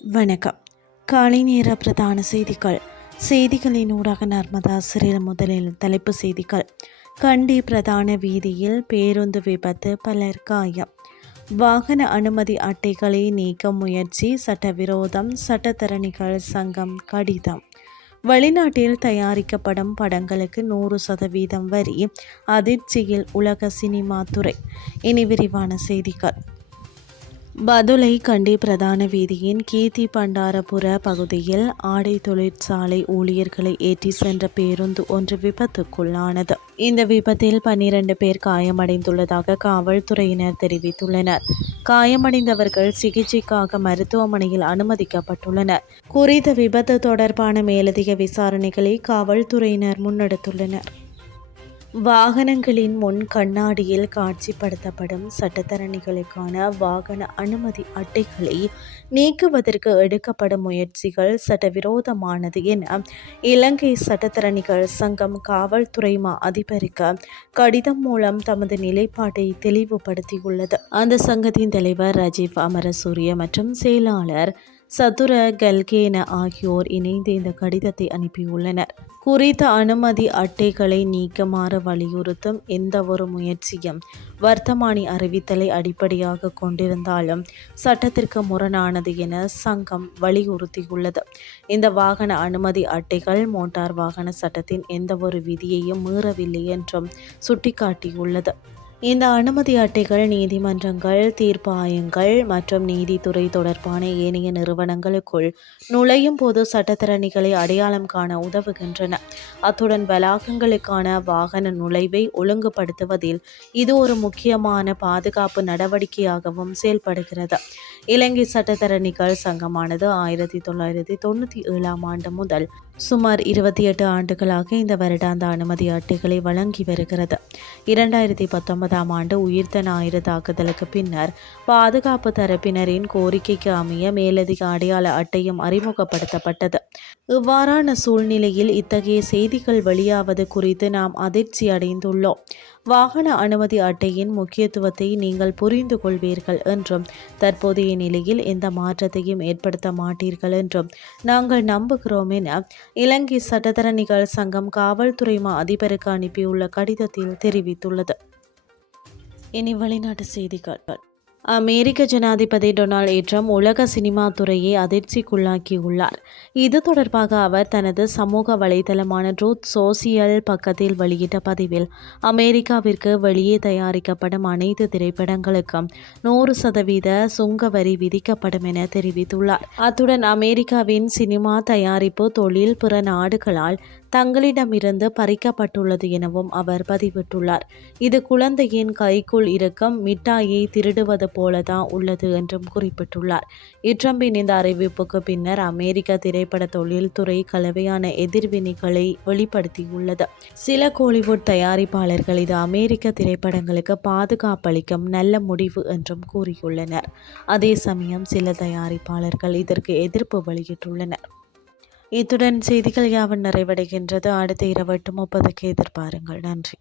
வணக்கம். காலை நேர பிரதான செய்திகளின் ஊடாக நர்மதா சிறில். முதலில் தலைப்பு செய்திகள். கண்டி பிரதான வீதியில் பேருந்து விபத்து, பலர் காயம். வாகன அனுமதி அட்டைகளை நீக்க முயற்சி, சட்டவிரோதம். சட்டத்தரணிகள் சங்கம் கடிதம். வெளிநாட்டில் தயாரிக்கப்படும் படங்களுக்கு 100% வரி, அதிர்ச்சியில் உலக சினிமா துறை. இனி விரிவான செய்திகள். பதுளை கண்டி பிரதான வீதியின் கீர்த்தி பண்டாரபுர பகுதியில் ஆடை தொழிற்சாலை ஊழியர்களை ஏற்றி சென்ற பேருந்து ஒன்று விபத்துக்குள்ளானது. இந்த விபத்தில் 12 பேர் காயமடைந்துள்ளதாக காவல்துறையினர் தெரிவித்துள்ளனர். காயமடைந்தவர்கள் சிகிச்சைக்காக மருத்துவமனையில் அனுமதிக்கப்பட்டுள்ளனர். குறித்த விபத்து தொடர்பான மேலதிக விசாரணைகளை காவல்துறையினர் முன்னெடுத்துள்ளனர். வாகனங்களின் முன் கண்ணாடியில் காட்சிப்படுத்தப்படும் சட்டத்தரணிகளுக்கான வாகன அனுமதி அட்டைகளை நீக்குவதற்கு எடுக்கப்படும் முயற்சிகள் சட்டவிரோதமானது என இலங்கை சட்டத்தரணிகள் சங்கம் காவல்துறை மா அதிபருக்கு கடிதம் மூலம் தமது நிலைப்பாட்டை தெளிவுபடுத்தியுள்ளது. அந்த சங்கத்தின் தலைவர் ராஜீவ் அமரசூரிய மற்றும் செயலாளர் சதுர கல்கேன ஆகியோர் இணைந்து இந்த கடிதத்தை அனுப்பியுள்ளனர். குறித்த அனுமதி அட்டைகளை நீக்குமாறு வலியுறுத்தும் எந்தவொரு முயற்சியும் வர்த்தமானி அறிவித்தலை அடிப்படையாக கொண்டிருந்தாலும் சட்டத்திற்கு முரணானது என சங்கம் வலியுறுத்தியுள்ளது. இந்த வாகன அனுமதி அட்டைகள் மோட்டார் வாகன சட்டத்தின் எந்தவொரு விதியையும் மீறவில்லை என்றும் சுட்டிக்காட்டியுள்ளது. இந்த அனுமதி அட்டைகள் நீதிமன்றங்கள், தீர்ப்பாயங்கள் மற்றும் நீதித்துறை தொடர்பான ஏனைய நிறுவனங்களுக்குள் நுழையும் போது சட்டத்தரணிகளை அடையாளம் காண உதவுகின்றன. அத்துடன் வளாகங்களுக்கான வாகன நுழைவை ஒழுங்குபடுத்துவதில் இது ஒரு முக்கியமான பாதுகாப்பு நடவடிக்கையாகவும் செயல்படுகிறது. இலங்கை சட்டத்தரணிகள் சங்கமானது 1997 ஆண்டு முதல் சுமார் 28 ஆண்டுகளாக இந்த வருடாந்த அனுமதி அட்டைகளை வழங்கி வருகிறது. 2019 ஆண்டு உயிர்த்த ஞாயிறு தாக்குதலுக்கு பின்னர் பாதுகாப்பு தரப்பினரின் கோரிக்கைக்கு அமைய மேலதிக அடையாள அட்டையும் அறிமுகப்படுத்தப்பட்டது. இவ்வாறான சூழ்நிலையில் இத்தகைய செய்திகள் வெளியாவது குறித்து நாம் அதிர்ச்சி அடைந்துள்ளோம். வாகன அனுமதி அட்டையின் முக்கியத்துவத்தை நீங்கள் புரிந்து கொள்வீர்கள் என்றும் தற்போதைய நிலையில் எந்த மாற்றத்தையும் ஏற்படுத்த மாட்டீர்கள் என்றும் நாங்கள் நம்புகிறோம் என இலங்கை சட்டத்தரணிகள் சங்கம் காவல்துறை மா அதிபருக்கு அனுப்பியுள்ள கடிதத்தில் தெரிவித்துள்ளது. இனி வெளிநாட்டு செய்திகள். அமெரிக்க ஜனாதிபதி டொனால்ட் ட்ரம்ப் உலக சினிமா துறையை அதிர்ச்சிக்குள்ளாக்கியுள்ளார். இது தொடர்பாக அவர் தனது சமூக வலைதளமான ட்ரூத் சோசியல் பக்கத்தில் வெளியிட்ட பதிவில், அமெரிக்காவிற்கு வெளியே தயாரிக்கப்படும் அனைத்து திரைப்படங்களுக்கும் 100% சுங்க வரி விதிக்கப்படும் என தெரிவித்துள்ளார். அத்துடன் அமெரிக்காவின் சினிமா தயாரிப்பு தொழில் பிற நாடுகளால் தங்களிடமிருந்து பறிக்கப்பட்டுள்ளது எனவும் அவர் பதிவிட்டுள்ளார். இது குழந்தையின் கைக்குள் இருக்கும் மிட்டாயை திருடுவது போலதான் உள்ளது என்றும் குறிப்பிட்டுள்ளார். ட்ரம்பின் இந்த அறிவிப்புக்கு பின்னர் அமெரிக்க திரைப்பட தொழில்துறை கலவையான எதிர்வினைகளை வெளிப்படுத்தியுள்ளது. சில கோலிவுட் தயாரிப்பாளர்கள் இது அமெரிக்க திரைப்படங்களுக்கு பாதுகாப்பளிக்கும் நல்ல முடிவு என்றும் கூறியுள்ளனர். அதே சமயம் சில தயாரிப்பாளர்கள் இதற்கு எதிர்ப்பு வெளியிட்டுள்ளனர். இத்துடன் செய்திகள் யாவும் நிறைவடைகின்றது. அடுத்த இரவு 8:30 எதிர்பாருங்கள். நன்றி.